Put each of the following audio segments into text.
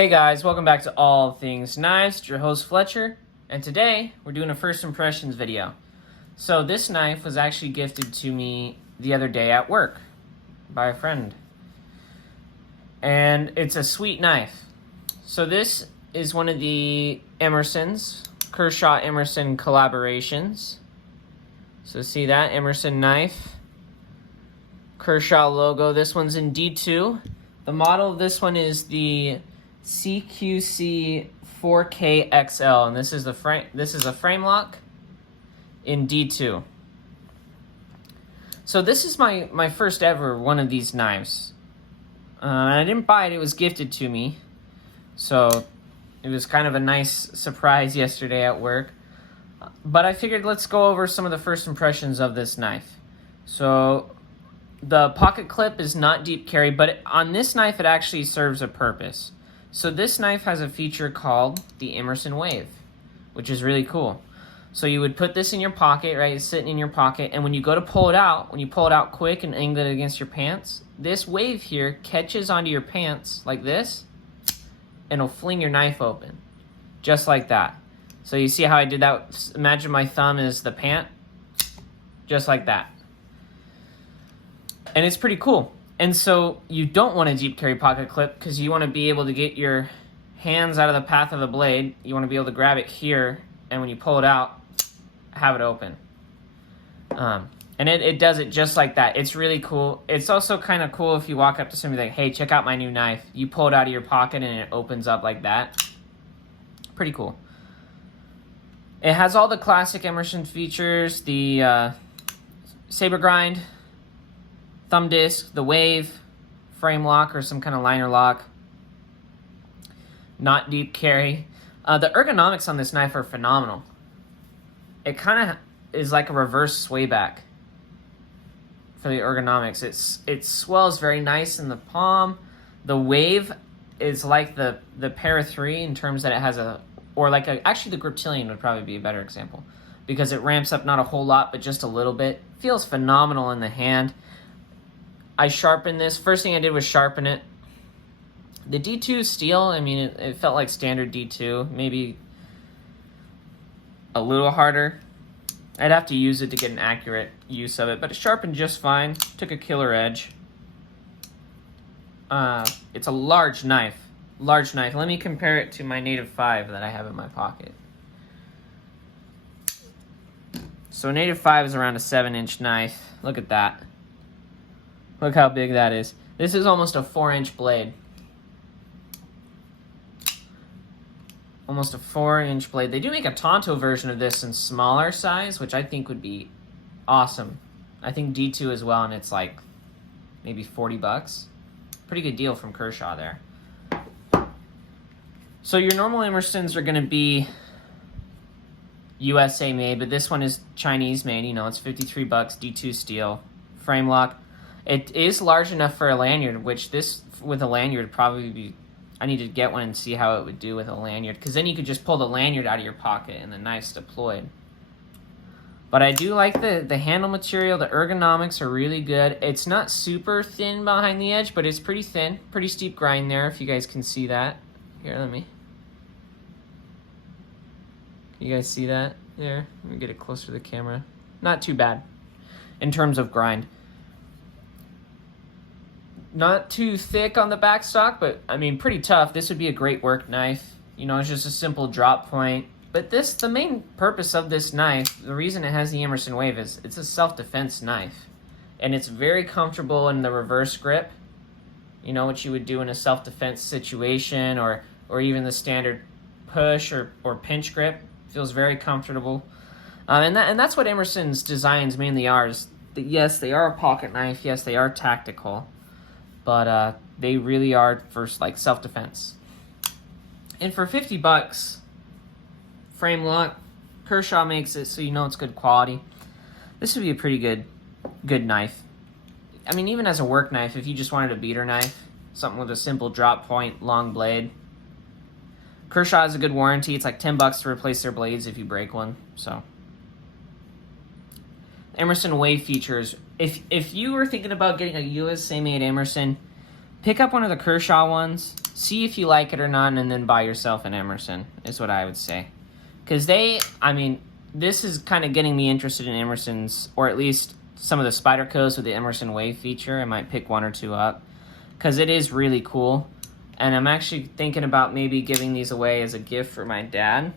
Hey guys, welcome back to All Things Knives. It's your host Fletcher, and today we're doing a first impressions video. So this knife was actually gifted to me the other day at work by a friend. And it's a sweet knife. So this is one of the Emerson's, Kershaw Emerson collaborations. So see that, Emerson knife. Kershaw logo, this one's in D2. The model of this one is the CQCK 4K XL, and this is a frame lock in D2. So this is my first ever one of these knives. I didn't buy it, it was gifted to me. So it was kind of a nice surprise yesterday at work. But I figured let's go over some of the first impressions of this knife. So the pocket clip is not deep carry, but on this knife it actually serves a purpose. So this knife has a feature called the Emerson Wave, which is really cool. So you would put this in your pocket, right? It's sitting in your pocket, and when you go to pull it out, when you pull it out quick and angle it against your pants, this wave here catches onto your pants like this, and it'll fling your knife open, just like that. So you see how I did that? Imagine my thumb is the pant, just like that. And it's pretty cool. And so you don't want a deep carry pocket clip because you want to be able to get your hands out of the path of the blade. You want to be able to grab it here, and when you pull it out, have it open. And it does it just like that. It's really cool. It's also kind of cool if you walk up to somebody like, hey, check out my new knife. You pull it out of your pocket and it opens up like that. Pretty cool. It has all the classic Emerson features, the saber grind, thumb disc, the wave, frame lock or some kind of liner lock, not deep carry. The ergonomics on this knife are phenomenal. It kind of is like a reverse sway back for the ergonomics. It swells very nice in the palm. The wave is like the Para 3 in terms that it has actually the Griptilian would probably be a better example because it ramps up not a whole lot but just a little bit. Feels phenomenal in the hand. I sharpened this. First thing I did was sharpen it. The D2 steel, I mean, it felt like standard D2, maybe a little harder. I'd have to use it to get an accurate use of it, but it sharpened just fine. Took a killer edge. It's a large knife. Large knife. Let me compare it to my Native 5 that I have in my pocket. So Native 5 is around a 7-inch knife. Look at that. Look how big that is. This is almost a 4-inch blade. Almost a 4-inch blade. They do make a Tonto version of this in smaller size, which I think would be awesome. I think D2 as well, and it's like maybe 40 bucks. Pretty good deal from Kershaw there. So your normal Emersons are going to be USA made, but this one is Chinese made. You know, it's 53 bucks, D2 steel, frame lock. It is large enough for a lanyard, which this, with a lanyard, would probably be... I need to get one and see how it would do with a lanyard, because then you could just pull the lanyard out of your pocket and the knife's deployed. But I do like the handle material. The ergonomics are really good. It's not super thin behind the edge, but it's pretty thin. Pretty steep grind there, if you guys can see that. Here, let me... You guys see that? There. Let me get it closer to the camera. Not too bad in terms of grind. Not too thick on the backstock, but I mean pretty tough. This would be a great work knife. You know, it's just a simple drop point. But the main purpose of this knife, the reason it has the Emerson Wave is it's a self-defense knife. And it's very comfortable in the reverse grip. You know, what you would do in a self-defense situation or even the standard push or pinch grip. Feels very comfortable. And that's what Emerson's designs mainly are. Yes, they are a pocket knife. Yes, they are tactical. But they really are for like self-defense. And for 50 bucks, frame lock, Kershaw makes it so you know it's good quality. This would be a pretty good knife. I mean, even as a work knife, if you just wanted a beater knife, something with a simple drop point, long blade. Kershaw has a good warranty. It's like 10 bucks to replace their blades if you break one. So Emerson Wave features. If you were thinking about getting a USA made Emerson, pick up one of the Kershaw ones, see if you like it or not, and then buy yourself an Emerson, is what I would say. Because this is kind of getting me interested in Emerson's, or at least some of the Spydercos with the Emerson Wave feature. I might pick one or two up, because it is really cool. And I'm actually thinking about maybe giving these away as a gift for my dad.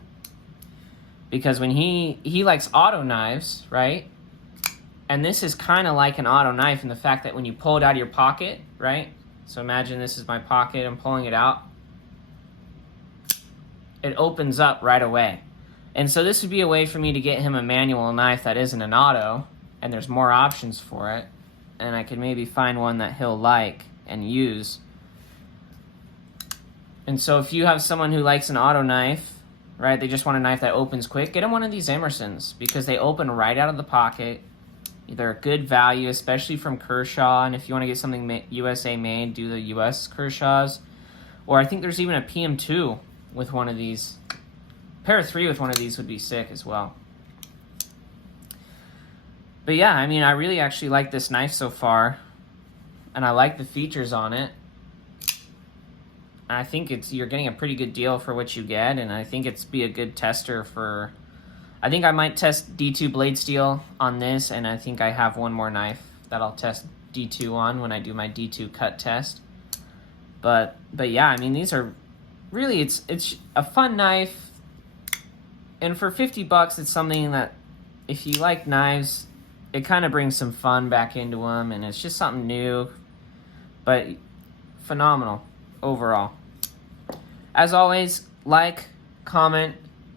Because when he likes auto knives, right? And this is kind of like an auto knife in the fact that when you pull it out of your pocket, right? So imagine this is my pocket, I'm pulling it out. It opens up right away. And so this would be a way for me to get him a manual knife that isn't an auto, and there's more options for it. And I could maybe find one that he'll like and use. And so if you have someone who likes an auto knife, right, they just want a knife that opens quick, get them one of these Emersons, because they open right out of the pocket. They're a good value, especially from Kershaw, and if you want to get something USA made, do the US Kershaws. Or I think there's even a PM2 with one of these. Pair of 3 with one of these would be sick as well. But yeah, I mean, I really actually like this knife so far, and I like the features on it. I think you're getting a pretty good deal for what you get, and I think it's be a good tester for... I think I might test D2 blade steel on this, and I think I have one more knife that I'll test D2 on when I do my D2 cut test. But yeah, I mean, these are really, it's a fun knife, and for $50, it's something that if you like knives, it kind of brings some fun back into them, and it's just something new, but phenomenal overall. As always, like, comment,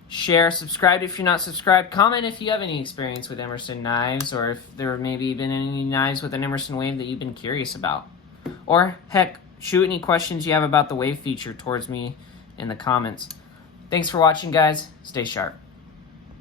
share, subscribe if you're not subscribed. Comment if you have any experience with Emerson knives, or if there have maybe been any knives with an Emerson Wave that you've been curious about. Or, heck, shoot any questions you have about the Wave feature towards me in the comments. Thanks for watching, guys. Stay sharp.